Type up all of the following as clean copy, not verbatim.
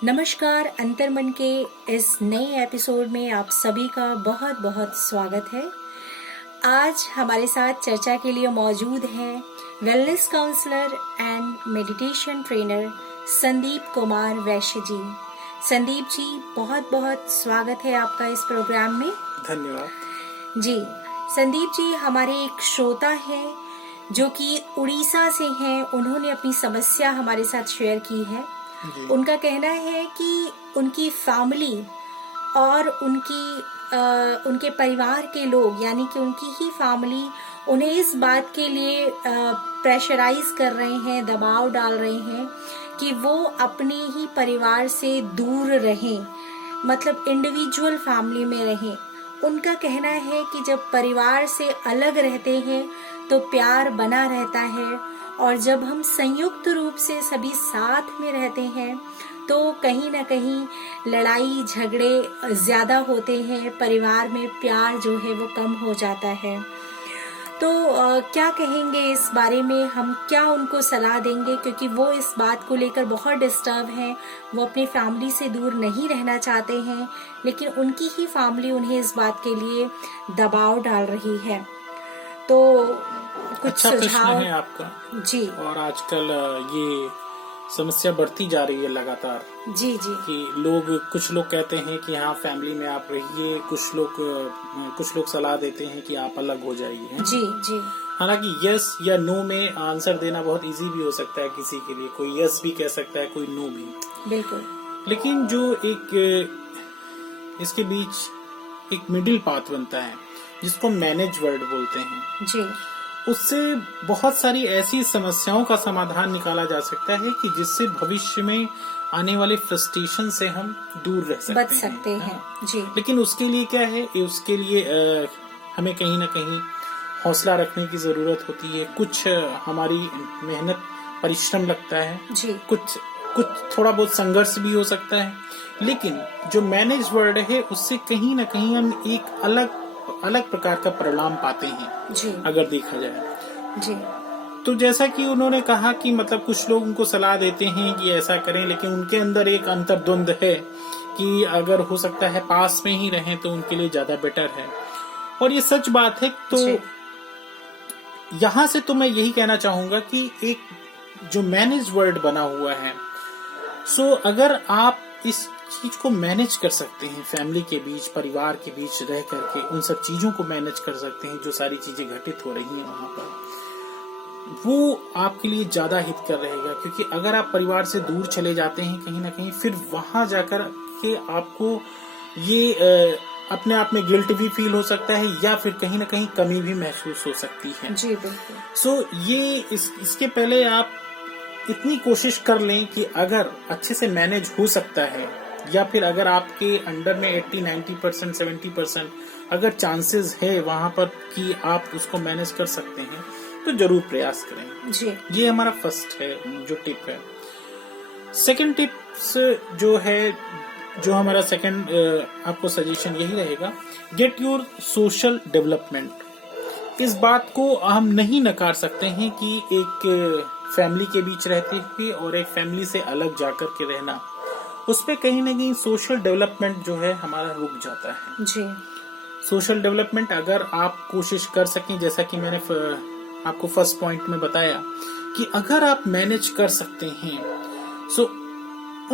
नमस्कार। अंतर्मन के इस नए एपिसोड में आप सभी का बहुत बहुत स्वागत है। आज हमारे साथ चर्चा के लिए मौजूद हैं wellness counsellor and meditation trainer Sandeep Kumar Vaishya ji. Sandeep ji, बहुत बहुत स्वागत है आपका इस प्रोग्राम में। धन्यवाद जी। संदीप जी हमारे एक श्रोता हैं जो कि उड़ीसा से हैं। उन्होंने अपनी समस्या हमारे साथ शेयर की है। उनका कहना है कि उनकी फैमिली और उनके परिवार के लोग, यानी कि उनकी ही फैमिली, उन्हें इस बात के लिए प्रेशराइज कर रहे हैं, दबाव डाल रहे हैं कि वो अपने ही परिवार से दूर रहें, मतलब इंडिविजुअल फैमिली में रहें। उनका कहना है कि जब परिवार से अलग रहते हैं तो प्यार बना रहता है, और जब हम संयुक्त रूप से सभी साथ में रहते हैं तो कहीं ना कहीं लड़ाई झगड़े ज्यादा होते हैं, परिवार में प्यार जो है वो कम हो जाता है। तो क्या कहेंगे इस बारे में, हम क्या उनको सलाह देंगे, क्योंकि वो इस बात को लेकर बहुत डिस्टर्ब हैं। वो अपनी फैमिली से दूर नहीं रहना चाहते हैं, लेकिन उनकी ही फैमिली उन्हें इस बात के लिए दबाव डाल रही है। तो कुछ अच्छा प्रश्न है आपका जी। और आजकल ये समस्या बढ़ती जा रही है लगातार। जी जी। कि कुछ लोग कहते हैं कि हाँ फैमिली में आप रहिए, कुछ लोग सलाह देते हैं कि आप अलग हो जाइए। जी जी। हालांकि यस या नो में आंसर देना बहुत इजी भी हो सकता है किसी के लिए। कोई यस भी कह सकता है, कोई नो भी। बिल्कुल। लेकिन जो इसके बीच एक मिडिल पाथ बनता है जिसको मैनेज वर्ड बोलते हैं जी, उससे बहुत सारी ऐसी समस्याओं का समाधान निकाला जा सकता है कि जिससे भविष्य में आने वाले फ्रस्ट्रेशन से हम दूर रह सकते बच सकते हैं। जी। लेकिन उसके लिए क्या है, उसके लिए हमें कहीं ना कहीं हौसला रखने की जरूरत होती है। कुछ हमारी मेहनत परिश्रम लगता है जी। कुछ थोड़ा बहुत संघर्ष भी हो सकता है। लेकिन जो मैनेज वर्ड है उससे कहीं ना कहीं हम एक अलग प्रकार का परिणाम पाते हैं जी। अगर देखा जाए जी। तो। जैसा कि उन्होंने कहा कि मतलब कुछ लोग उनको सलाह देते हैं कि ऐसा करें, लेकिन उनके अंदर एक अंतर्द्वंद है कि अगर हो सकता है पास में ही रहें तो उनके लिए ज्यादा बेटर है। और ये सच बात है। तो यहाँ से तो मैं यही कहना चाहूंगा कि एक जो मैनेज वर्ड बना हुआ है, सो अगर आप इस चीज को मैनेज कर सकते हैं, फैमिली के बीच, परिवार के बीच रह करके उन सब चीजों को मैनेज कर सकते हैं, जो सारी चीजें घटित हो रही हैं वहां पर, वो आपके लिए ज्यादा हितकर रहेगा। क्योंकि अगर आप परिवार से दूर चले जाते हैं कहीं ना कहीं, फिर वहां जाकर के आपको ये अपने आप में गिल्ट भी फील हो सकता है, या फिर कहीं ना कहीं कमी भी महसूस हो सकती है। जी बिल्कुल। सो ये इसके पहले आप इतनी कोशिश कर लें कि अगर अच्छे से मैनेज हो सकता है, या फिर अगर आपके अंडर में 80-90%, 70% अगर चांसेस है वहां पर कि आप उसको मैनेज कर सकते हैं, तो जरूर प्रयास करें। जी। ये हमारा फर्स्ट है जो टिप है। सेकंड टिप्स जो है, जो हमारा सेकंड आपको सजेशन यही रहेगा, गेट योर सोशल डेवलपमेंट। इस बात को हम नहीं नकार सकते हैं कि एक फैमिली के बीच रहते हुए और एक फैमिली से अलग जाकर के रहना, उस पे कहीं ना कहीं सोशल डेवलपमेंट जो है हमारा रुक जाता है। जी। सोशल डेवलपमेंट अगर आप कोशिश कर सकें, जैसा कि मैंने आपको फर्स्ट पॉइंट में बताया कि अगर आप मैनेज कर सकते हैं, सो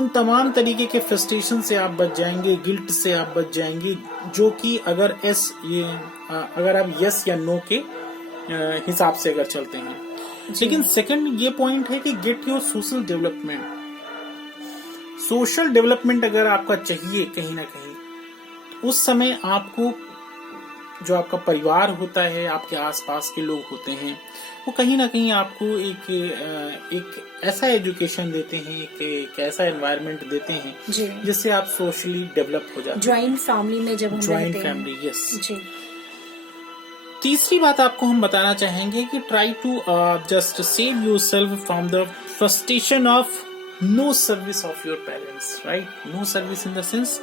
उन तमाम तरीके के फ्रस्ट्रेशन से आप बच जाएंगे, गिल्ट से आप बच जाएंगे, जो कि अगर आप यस या नो के हिसाब से अगर चलते हैं। लेकिन सेकंड ये पॉइंट है कि get your social development. Social development अगर आपका चाहिए कहीं ना कहीं, उस समय आपको जो आपका परिवार होता है, आपके आसपास के लोग होते हैं, वो कहीं ना कहीं आपको एक ऐसा एजुकेशन देते हैं, एक ऐसा एनवायरनमेंट देते हैं जिससे आप सोशली डेवलप हो जाते हैं। ज्वाइंट फैमिली में जब हम रहते हैं। ज्वाइंट फैमिली, यस जी। तीसरी बात आपको हम बताना चाहेंगे कि try to just save yourself from the frustration of no service of your parents, right? No service in the sense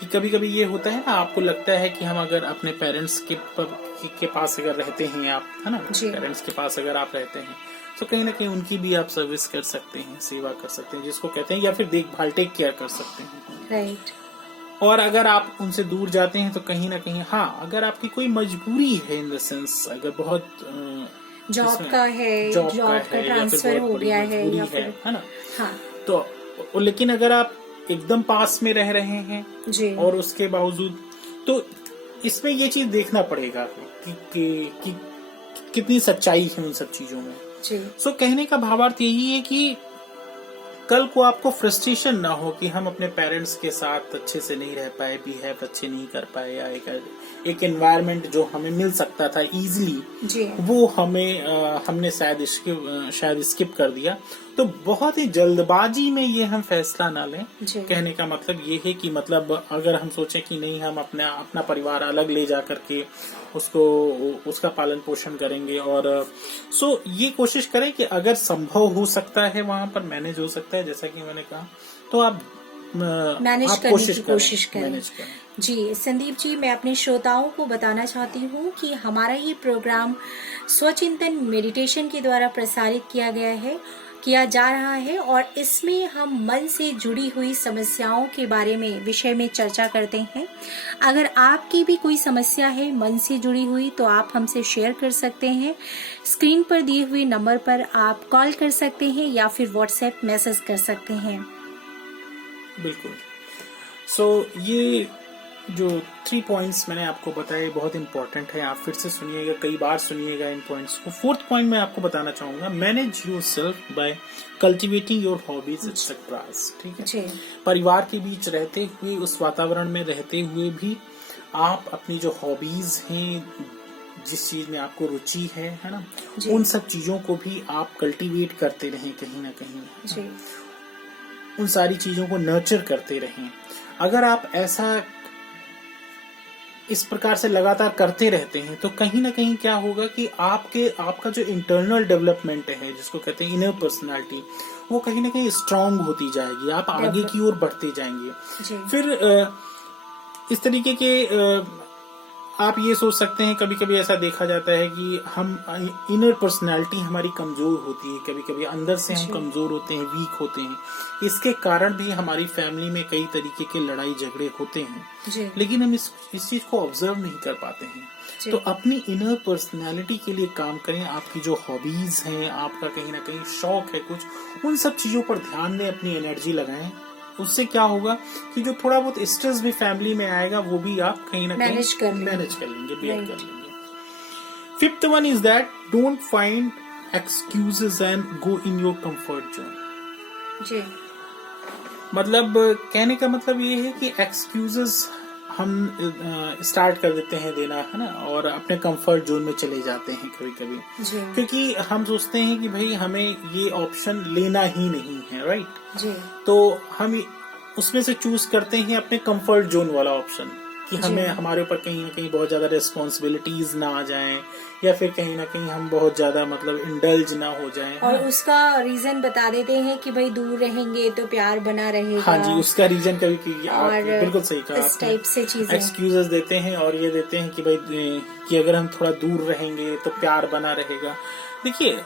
कि कभी कभी ये होता है ना, आपको लगता है कि हम अगर अपने पेरेंट्स के पास अगर रहते हैं आप, है ना, पेरेंट्स के पास अगर आप रहते हैं तो कहीं ना कहीं उनकी भी आप सर्विस कर सकते हैं, सेवा कर सकते हैं जिसको कहते हैं, या फिर देखभाल, टेक केयर कर सकते हैं। राइट। और अगर आप उनसे दूर जाते हैं तो कहीं ना कहीं, हाँ, अगर आपकी कोई मजबूरी है, इन द सेंस अगर बहुत जॉब का है, जॉब का ट्रांसफर हो गया है या फिर, है ना, हाँ, तो लेकिन अगर आप एकदम पास में रह रहे हैं जी, और उसके बावजूद, तो इसमें ये चीज देखना पड़ेगा कि कितनी सच्चाई है उन सब चीजों में। सो कहने का भावार्थ यही है कि कल को आपको फ्रस्ट्रेशन ना हो कि हम अपने पेरेंट्स के साथ अच्छे से नहीं रह पाए, बिहेव अच्छे नहीं कर पाए, या एक एनवायरनमेंट जो हमें मिल सकता था इजीली, वो हमने शायद स्किप कर दिया। तो बहुत ही जल्दबाजी में ये हम फैसला ना लें। कहने का मतलब ये है कि मतलब अगर हम सोचें कि नहीं, हम अपना परिवार अलग ले जा करके उसका पालन पोषण करेंगे, और ये कोशिश करें कि अगर संभव हो सकता है वहां पर मैनेज हो सकता है, जैसा कि मैंने कहा, तो आप मैनेज करने की कोशिश करें। जी संदीप जी, मैं अपने श्रोताओं को बताना चाहती हूँ कि हमारा ये प्रोग्राम स्वचिंतन मेडिटेशन के द्वारा प्रसारित किया जा रहा है, और इसमें हम मन से जुड़ी हुई समस्याओं के विषय में चर्चा करते हैं। अगर आपकी भी कोई समस्या है मन से जुड़ी हुई, तो आप हमसे शेयर कर सकते हैं। स्क्रीन पर दिए हुए नंबर पर आप कॉल कर सकते हैं या फिर व्हाट्सएप मैसेज कर सकते हैं। बिल्कुल। ये जो 3 पॉइंट्स मैंने आपको बताए बहुत इंपॉर्टेंट है, आप फिर से सुनिएगा, कई बार सुनिएगा इन पॉइंट्स को। 4th पॉइंट मैं आपको बताना चाहूंगा, manage yourself by cultivating your hobbies etcetera. ठीक है, परिवार के बीच रहते हुए, उस वातावरण में रहते हुए भी आप अपनी जो हॉबीज हैं, जिस चीज में आपको रुचि है ना, उन सब चीजों को भी आप कल्टीवेट करते रहें कहीं ना कहीं, उन सारी चीजों को नर्चर करते रहें। अगर आप ऐसा इस प्रकार से लगातार करते रहते हैं तो कहीं ना कहीं क्या होगा कि आपका जो इंटरनल डेवलपमेंट है, जिसको कहते हैं इनर पर्सनालिटी, वो कहीं ना कहीं स्ट्रांग होती जाएगी, आप आगे की ओर बढ़ते जाएंगे। फिर इस तरीके के आप ये सोच सकते हैं, कभी कभी ऐसा देखा जाता है कि हम इनर पर्सनालिटी हमारी कमजोर होती है, कभी कभी अंदर से हम कमजोर होते हैं, वीक होते हैं। इसके कारण भी हमारी फैमिली में कई तरीके के लड़ाई झगड़े होते हैं, लेकिन हम इस चीज को ऑब्जर्व नहीं कर पाते हैं। तो अपनी इनर पर्सनालिटी के लिए काम करें। आपकी जो हॉबीज हैं, आपका कहीं ना कहीं शौक है कुछ, उन सब चीजों पर ध्यान दें, अपनी एनर्जी लगाएं। उससे क्या होगा कि जो थोड़ा बहुत स्ट्रेस भी फैमिली में आएगा, वो भी आप कहीं ना कहीं मैनेज कर लेंगे, बेयर कर लेंगे। 5th one is that don't find excuses and go in your comfort zone. मतलब कहने का मतलब ये है कि एक्सक्यूजेस हम स्टार्ट कर देते हैं देना, है ना, और अपने कंफर्ट जोन में चले जाते हैं कभी कभी, क्योंकि हम सोचते हैं कि भाई हमें ये ऑप्शन लेना ही नहीं है, राइट। तो हम उसमें से चूज करते हैं अपने कंफर्ट जोन वाला ऑप्शन, कि हमें हमारे ऊपर कहीं ना कहीं बहुत ज्यादा रिस्पॉन्सिबिलिटीज ना आ जाएं, या फिर कहीं ना कहीं हम बहुत ज्यादा मतलब इंडल्ज ना हो जाएं, और उसका रीजन बता देते हैं कि भाई दूर रहेंगे तो प्यार बना रहेगा। हाँ जी, उसका रीजन कभी आप बिल्कुल सही कहा, इस टाइप से चीजें एक्सक्यूजेस देते हैं, और ये देते हैं कि भाई कि अगर हम थोड़ा दूर रहेंगे तो प्यार बना रहेगा। देखिए,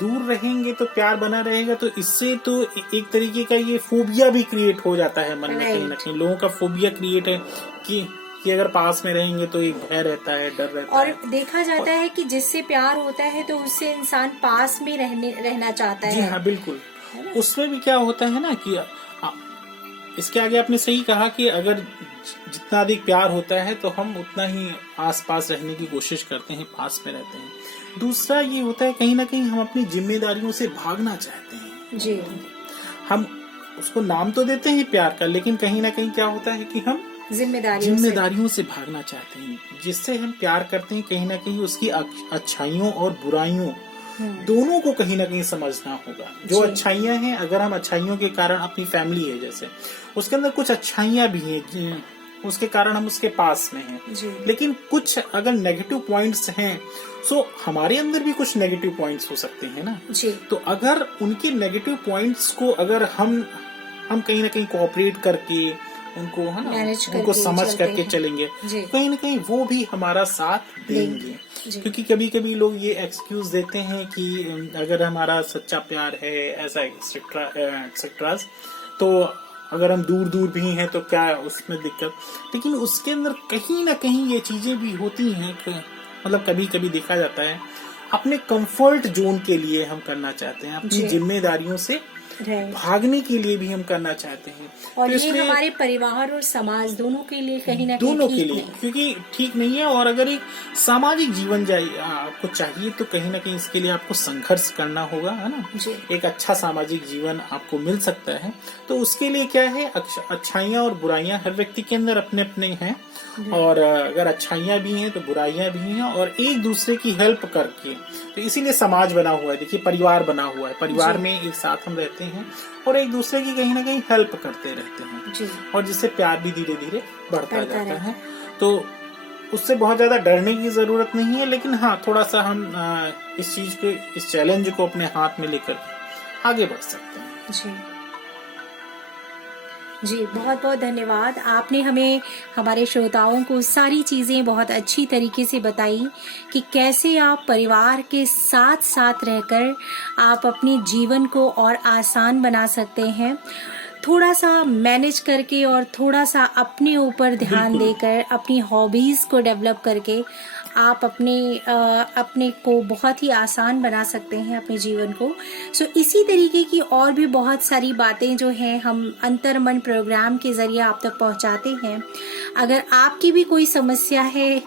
दूर रहेंगे तो प्यार बना रहेगा, तो इससे तो एक तरीके का ये फोबिया भी क्रिएट हो जाता है मन में। कहीं ना कहीं लोगों का फोबिया क्रिएट है कि अगर पास में रहेंगे तो एक भय रहता है, डर रहता है। और देखा जाता है कि जिससे प्यार होता है तो उससे इंसान पास में रहना चाहता है। जी हाँ, बिल्कुल। उसमें भी क्या होता है ना कि इसके आगे आपने सही कहा कि अगर जितना अधिक प्यार होता है तो हम उतना ही आसपास रहने की कोशिश करते हैं, पास में रहते हैं। दूसरा ये होता है, कहीं ना कहीं हम अपनी जिम्मेदारियों से भागना चाहते हैं। जी, हम उसको नाम तो देते हैं प्यार का, लेकिन कहीं ना कहीं क्या होता है कि हम जिम्मेदारियों से भागना चाहते हैं। जिससे हम प्यार करते हैं, कहीं ना कहीं उसकी अच्छाइयों और बुराइयों दोनों को कहीं ना कहीं समझना होगा। जो अच्छाइयां हैं, अगर हम अच्छाइयों के कारण, अपनी फैमिली है जैसे, उसके अंदर कुछ अच्छाइयां भी हैं, उसके कारण हम उसके पास में हैं, लेकिन कुछ अगर नेगेटिव पॉइंट्स हैं, सो हमारे अंदर भी कुछ नेगेटिव पॉइंट्स हो सकते हैं ना। तो अगर उनके नेगेटिव पॉइंट्स को अगर हम कहीं ना कहीं कोऑपरेट करके उनको है ना, Manage उनको करके समझ चलते करके हैं। चलेंगे, जी। कहीं ना कहीं वो भी हमारा साथ देंगे। जी। क्योंकि कभी कभी लोग ये एक्सक्यूज देते हैं कि अगर हमारा सच्चा प्यार है ऐसा एक्सेट्रा एक्सेट्रा, तो अगर हम दूर दूर भी हैं तो क्या उसमें दिक्कत। लेकिन उसके अंदर कहीं ना कहीं ये चीजें भी होती हैं कि मतलब कभी कभी देखा जाता है अपने कंफर्ट जोन के लिए हम करना चाहते हैं, अपनी जी। जिम्मेदारियों से Right. भागने के लिए भी हम करना चाहते हैं। और तो ये इसलिए हमारे परिवार और समाज दोनों के लिए कहीं ना कहीं दोनों के ठीक लिए नहीं। क्योंकि ठीक नहीं है। और अगर एक सामाजिक जीवन आपको चाहिए तो कहीं ना कहीं इसके लिए आपको संघर्ष करना होगा, है ना। जी। एक अच्छा सामाजिक जीवन आपको मिल सकता है तो उसके लिए क्या है, अच्छाइयाँ और बुराइयां हर व्यक्ति के अंदर अपने अपने हैं। और अगर अच्छाइयाँ भी हैं तो बुराइयां भी हैं, और एक दूसरे की हेल्प करके, तो इसीलिए समाज बना हुआ है। देखिए परिवार बना हुआ है, परिवार में एक साथ हम रहते हैं और एक दूसरे की कहीं ना कहीं हेल्प करते रहते हैं जी। और जिससे प्यार भी धीरे धीरे बढ़ता जाता रहता है। तो उससे बहुत ज्यादा डरने की जरूरत नहीं है, लेकिन हाँ थोड़ा सा हम इस चीज को, इस चैलेंज को अपने हाथ में लेकर आगे बढ़ सकते हैं। जी जी, बहुत बहुत धन्यवाद। आपने हमें, हमारे श्रोताओं को सारी चीज़ें बहुत अच्छी तरीके से बताई कि कैसे आप परिवार के साथ साथ रहकर आप अपने जीवन को और आसान बना सकते हैं, थोड़ा सा मैनेज करके और थोड़ा सा अपने ऊपर ध्यान देकर, अपनी हॉबीज़ को डेवलप करके आप अपने को बहुत ही आसान बना सकते हैं, अपने जीवन को। सो इसी तरीके की और भी बहुत सारी बातें जो हैं हम अंतर्मन प्रोग्राम के ज़रिए आप तक पहुंचाते हैं। अगर आपकी भी कोई समस्या है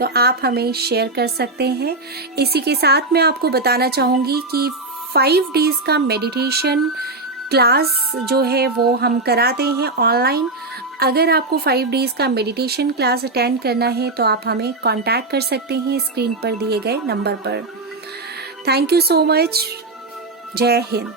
तो आप हमें शेयर कर सकते हैं। इसी के साथ मैं आपको बताना चाहूँगी कि 5 डेज़ का मेडिटेशन क्लास जो है वो हम कराते हैं ऑनलाइन। अगर आपको 5 डेज़ का मेडिटेशन क्लास अटेंड करना है तो आप हमें कांटेक्ट कर सकते हैं स्क्रीन पर दिए गए नंबर पर। Thank you so much. जय हिंद।